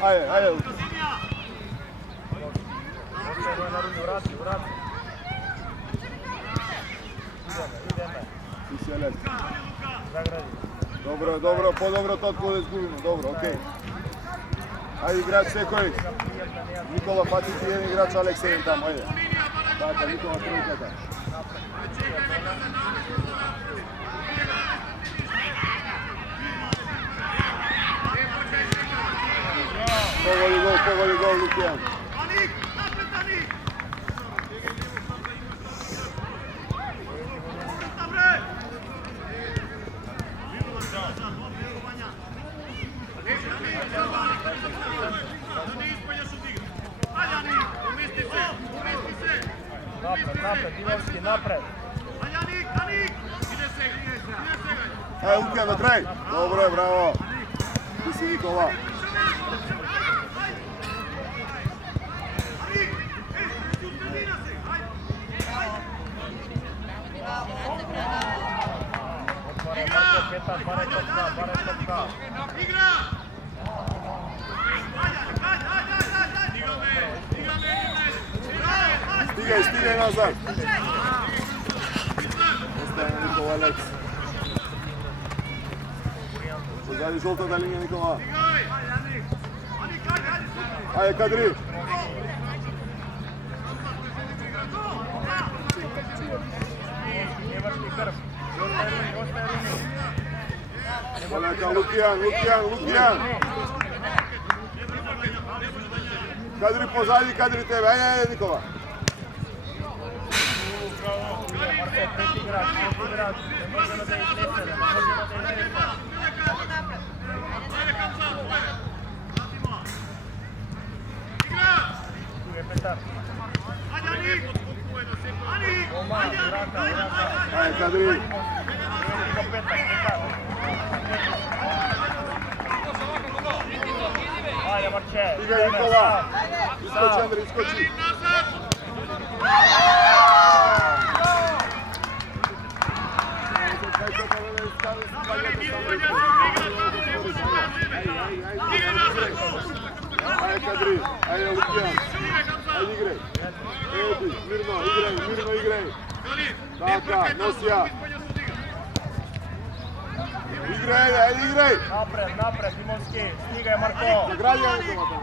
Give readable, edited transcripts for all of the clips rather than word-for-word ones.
Ајде. Добро, подобро тоа кога да изгубиме. Добро, окей. Ајде играч секој. Никола пати ти еден играч, Алекс еден таму, ајде. Така, Никола тројката. Поголи гол, Лукијан. Напред. Лукијан на крај. Добро е, браво. Ти си Никола. Стигај назад. Остане Никола Алекс. Позади жолтата линија Никола. Ајде Кадри. Лукијан. Кадри позади, Кадри тебе. Ајде Никола. Кадри. Стигај Никола. Искочи Андри, искочи. Ајде Кадри, ајде Лукијан. Ајде играј. Еди, мирно играј. Така, носи ја. Играј. Напред, Тимонски. Стигај Марко. Гради ја Никола.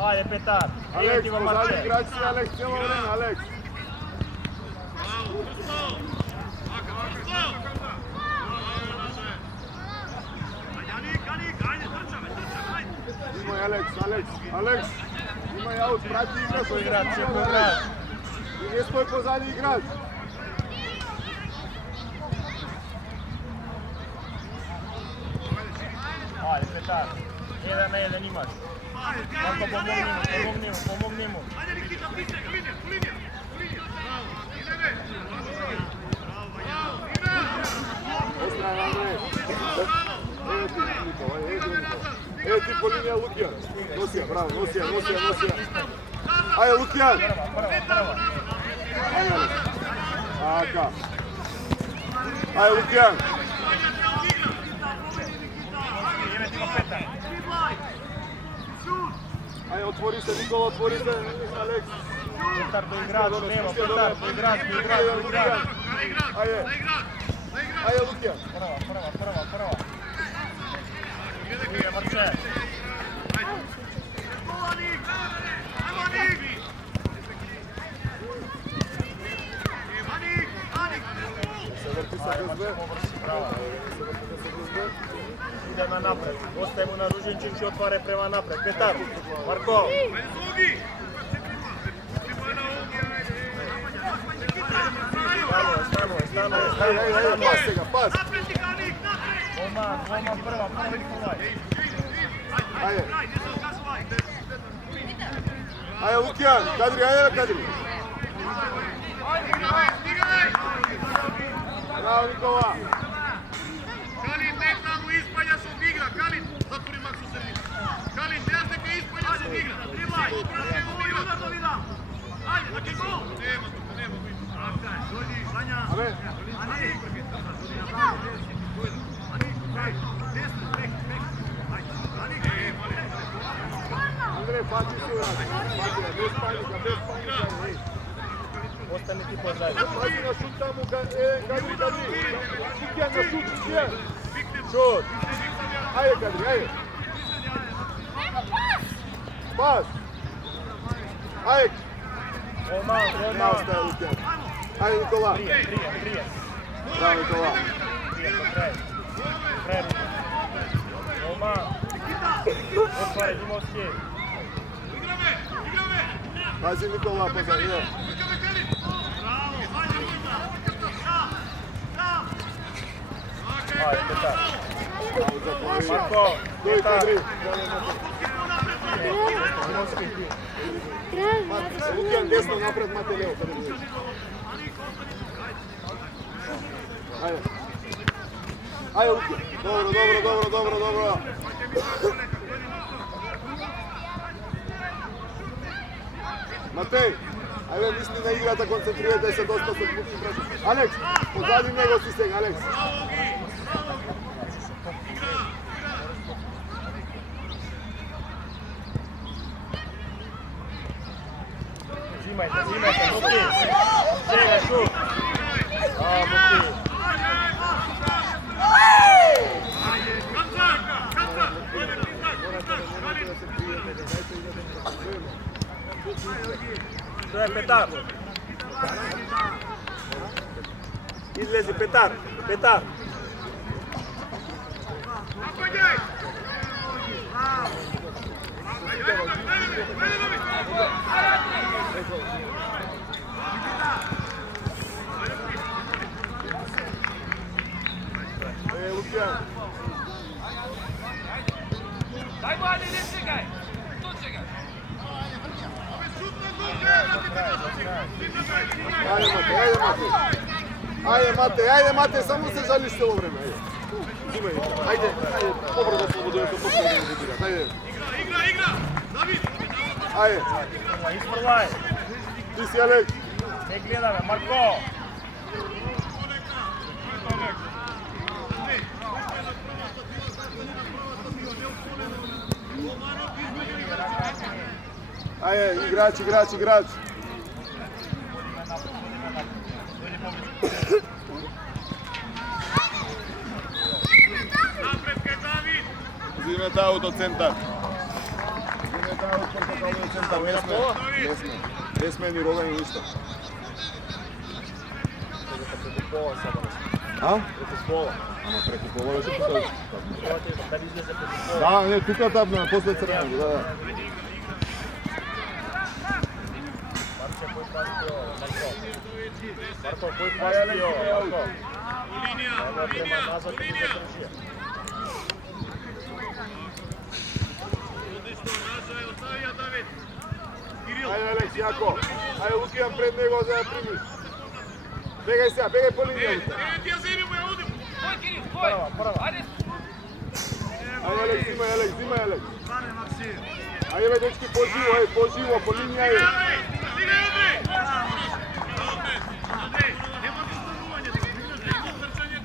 Ајде Петар. Алекс, позади играч си Алекс, цело време Алекс. Имај Алекс. Имај аут, прати игра со играч. И не стој позади играч. Ајде Петар. 1-1 имаш. Марко, помогни му. Ајде Никита, линија. Острана Андре. Ети ти по линија Лукијан. Носија, браво, носија. Ајде Лукијан. Така. Ајде Лукијан. Ајде отвори се Никола, Алекс. Петар до играч, лево, Петар до играч. Ајде Лукијан. Прва. Иде Марче. Ideme napred. Ostaje mu na Ružinčić i otvare prema napred. Petar, Marko. Stano. Pas. Oma prva Nikolaj. Ajde Lukjan, Kadri. Bravo Nikola. Kalin, ne tamo ispaljaš od igra. Kalin, zatvori Maksu servis. Kalin, ne znaš neka ispaljaš od igra. Ajde, dakle gol. Nema. Dođi, Vanja. Ani. Desno, bek. Ani. Пати се, без паника, без паника. Остани ти позади. Пази на шут таму, Кадри. Лукјан на шут, Лукјан. Шут. Ајде, Кадри, ајде. Пас. Ајде. Голман. Не остаje Лукјан. Ајде, Никола. Прije. Браво, Никола. Прije до крај. Крај рука. Голман. Отваряј, Димовски. Пази Никола, позади. Ајде, Петар. Марко, Дој, Кадри. Димовски. Лукјан десно напред, Мате лево. Ајде. Ајде, Лукјан. Добро. Матеј, ајде мисли на играта, концентрирате се доста со клучни прашања. Алекс, позади него си сега, Алекс. Взимајте, Муки. Сега шут. Муки. Тоа е Петар. Излези Петар. Лукјан. Дай го, ајде, не чекај. Што чекај? Ајде, Мате, само се жалиш цело време. Ајде, добро да слободуваме со почне да играт. Ајде. Игра! Давид! Ајде. Изфрлај. Ти си, Алекс. Не гледаме, Марко. Ајде, играч. Напред кај Давид! Зимете ауто центар. Не сме ни рога ни ништо. А? Ама преку пола беше тука. Да, не, тука тапна, после црвено, да. Марко, кој пастио? Линија! Оставија Давид! Кирил! Ајде, Алекс, јако. Ајде, Лукјан пред него за да примиш. Бегај сега, бегај по линија. Ти ја земимо, ја одим! Кој, Кирил, кој? Ајде. Ајде, Алекс, зимај, Алекс. Ајде, бе, дечки, по живо, по линија е. Стигај, Андрей! Нема дистанување, нема трчање.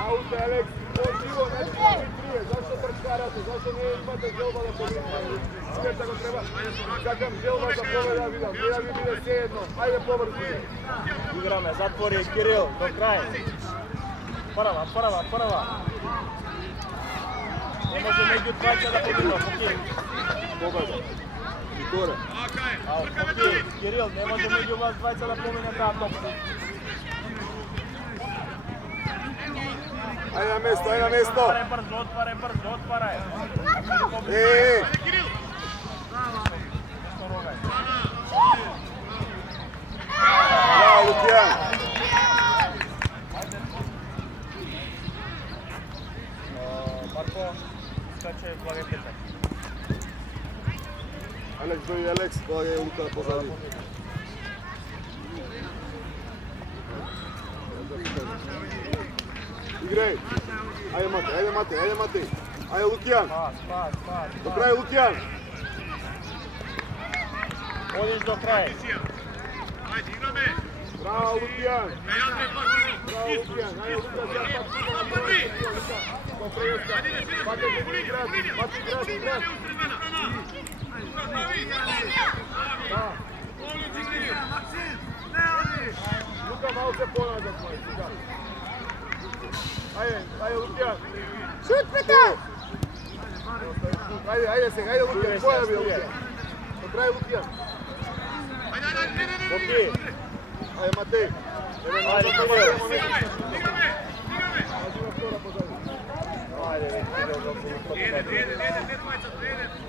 Ауте, Алекс, по живо, не се прие. Зашто трчкарате? Зашто не имате желба да победите? Скета го треба. Какам желба за победа видам. Не да ми биде се едно. Ајде побрзо. Играме, затвори Кирил, до крај. Прва. Не може меѓу двајца да победува, Муки. Победа. И торе. Ау, Муки, Кирил, не може меѓу вас двајца да помине таа топка. Ајде на место. Отварај. Кирил! Браво, Лукјан. Марко, скаче Благе Петар. Алекс, дојде Алекс, кога е Лука позади. Играј. Ајде Мате. Ајде Лукјан. Пас. До крај Лукјан. Одиш до крај. Ajde, igrame! Браво, Лукијан! Ja te pa Браво, Лукијан! Ајде, Лука, сега по преска. Пак е да играш, пак играш. Да. Лука, малце поназад, мој, сега. Ајде, Лукијан. Шут, Петар! Ајде сега, ајде Лукијан, која би Лукијан? До крај Лукијан. Окей. Ајде Матеј. Ајде, Кирил.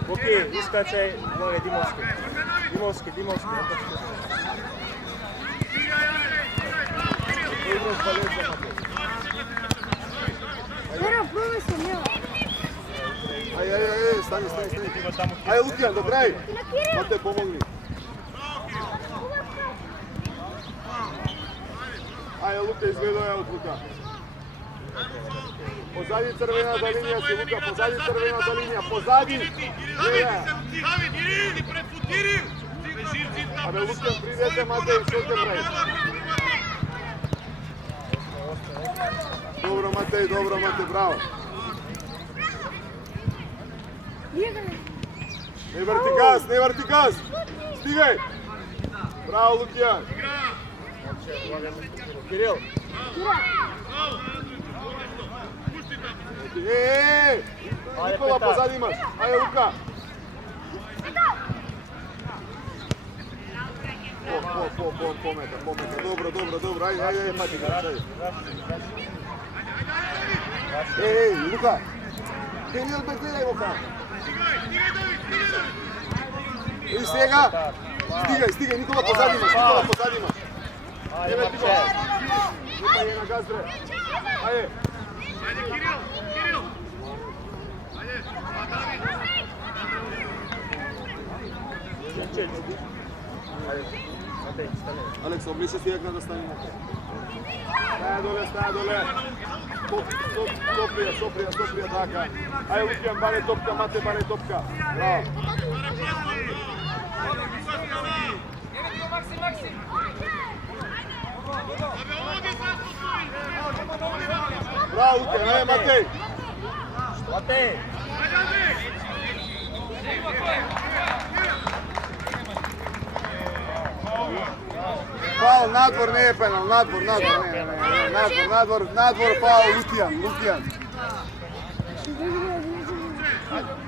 Окей, искачај, мој Димовски. Димовски. Пера, пробај се, Мила. Ајде, стани. Ајде Лукијан, до крај. Матеј, помогни. Ајде Лука, изведој ја од Лука. Позади црвената линија си, Лука, позади црвената линија, позади! Абе, Лукијан, придете, Матеј, што те прави? Добро, Матеј, браво. Не врти газ! Стигај! Браво, Лукијан! Кирил. Никола, позади имаш. Ајде, Лука. Помета. Добро. Ајде, пати играч, ајде. Лука. Кирил, бе, гледај го кај. И сега. Стигај, Никола, позади имаш. Ајде, Марче. Лука е на газ, бре. Ајде. Ajde, Kiril! Ajde, Алекс, облича си екна да стане. Стаја доле. Соприја, така. Ајде, Лукијан, баре топка, Мате, баре топка. Браво. Максим! Браво, Лукијан, ајде, Матеј. Матеј. Фаул, надвор, не е пенал, надвор, фаул, Лукијан.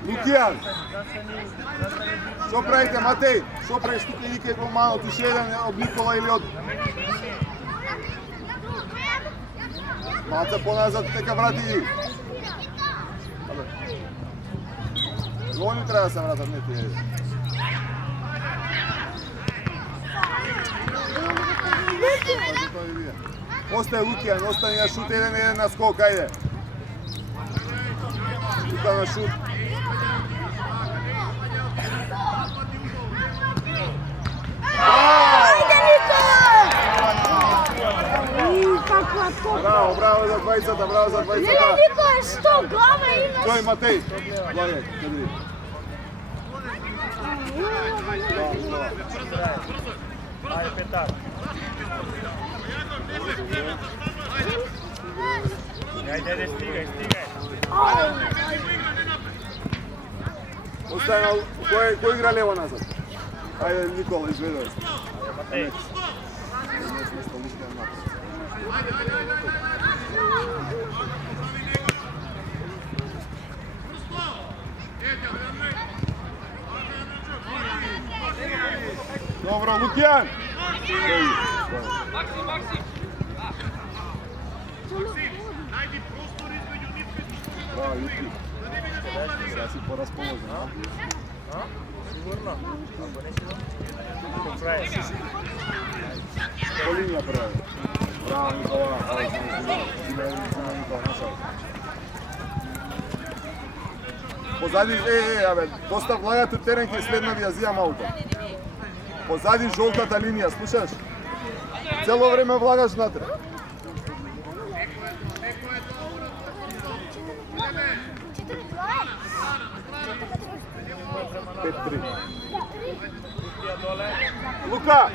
Лукијан. Што правите, Матеј? Што правиш тука Ike Голманот, уште еден од Никола или од... Малце поназад, нека врати. Они треба да се вратат, не тие. Остај Лукијан, остани на шут, еден на скок, ајде. Тука на шут. Ајде, Никола! Каква топка! Браво за двајцата, Леле, Никола, што глава имаш? Тој Матеј, благај, кади. Ајде, Петар. Ајде, стигај. Останал, кој игра лево назад? Ајде, Никола, изведој. Матеј. Добро, Лукијан! Максим! Najdi prostor između njih. Браво, Луки. Сега си порасположен, а? Сигурно? Ако не си, до крај. По линија прави. Браво, Никола. Позади, абе, доста влагате терен ке следна ви ја зија малку. Позади жолтата линија, слушаш? Цело време влагаш внатре. Пет-три. Лукија доле. Luka!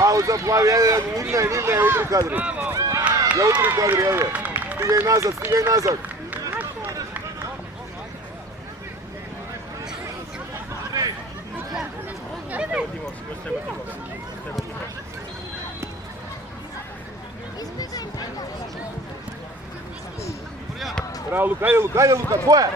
Аут за Плави, ајде, нидне, утри кадри. Ja utri kadri, ajde. Stigaj nazad. Bravo, Luka, ajde, Luka, tvoja!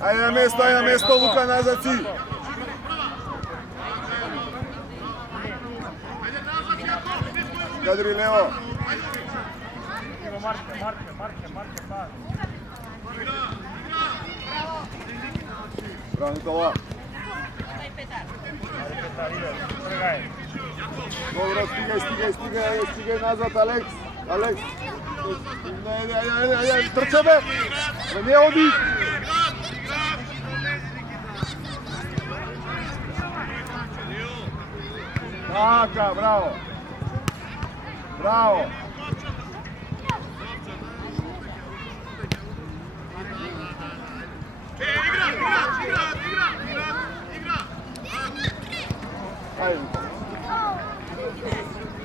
Ajde na mesto, Luka, nazad si! Kadri, levo! Bravo, Nikola! Dobro, stigaj nazad, Aleks! Ajde, trče me! Da ne odi! Така, браво! Браво!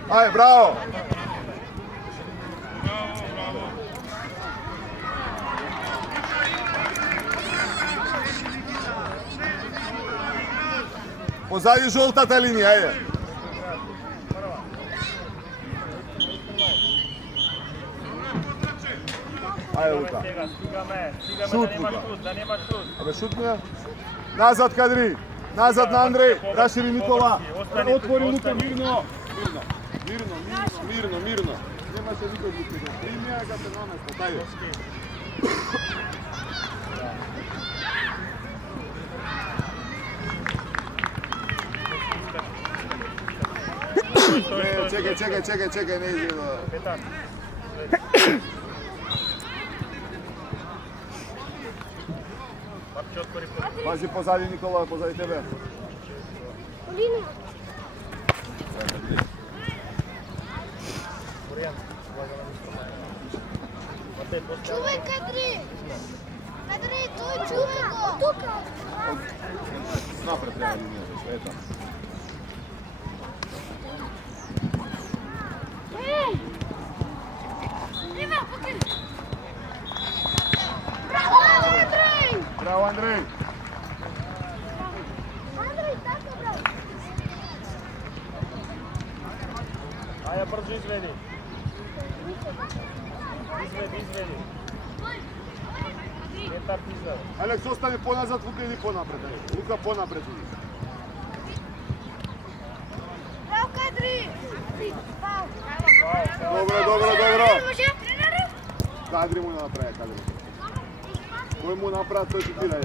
Ајде, браво! Позади жолтата линија, ајде! Ајде, Лука. Шут, Лука. Абе, шут ми е. Назад, Кадри. Назад на Андреј. Рашири Никола. Отвори Лука, мирно. Мирно. Немаше никој Лука. Примија ga te наместа. Тајде. Чекај, не иди. Пази позади, Никола, позади тебе. Чувај, Кадри! Кадри, тој чувај го! Тука! Напред треба линијата, ето. Ей! Ива, покри! Браво, Андрей! Браво, Андрей! Андрей, така, браво! Ајде, брзо изведи. Изведи. Петар ти изведи. Алекс, остани поназад, Лука иди понапред. Лука понапред иди. Браво, Кадри! Добро. Кадри му направи, Кадри. Кој му направи, тој шутира е.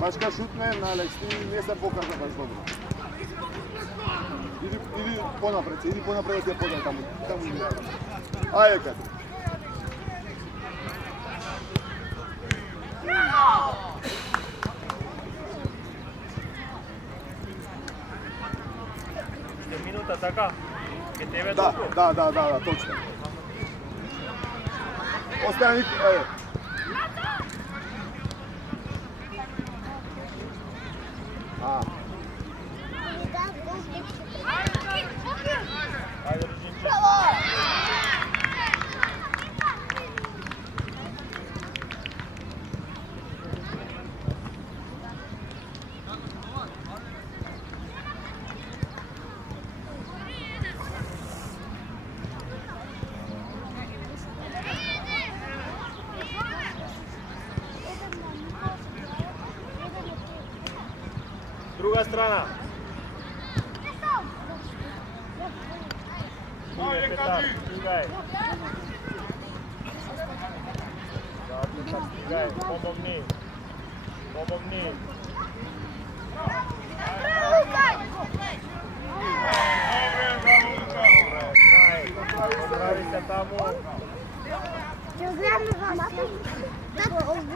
Баш ка шутне на Алекс, ти не се покажа баш добро. Иди понапред да ти ја подај таму. Ајде, Кадри. Минута, така? Ке тебе Да, толку? да, точно. Остани, ајде. Ајде, Ружинче. Друга страна. Стигај. Стигај, помогни. Прави се таму. Ќе гледаме вас.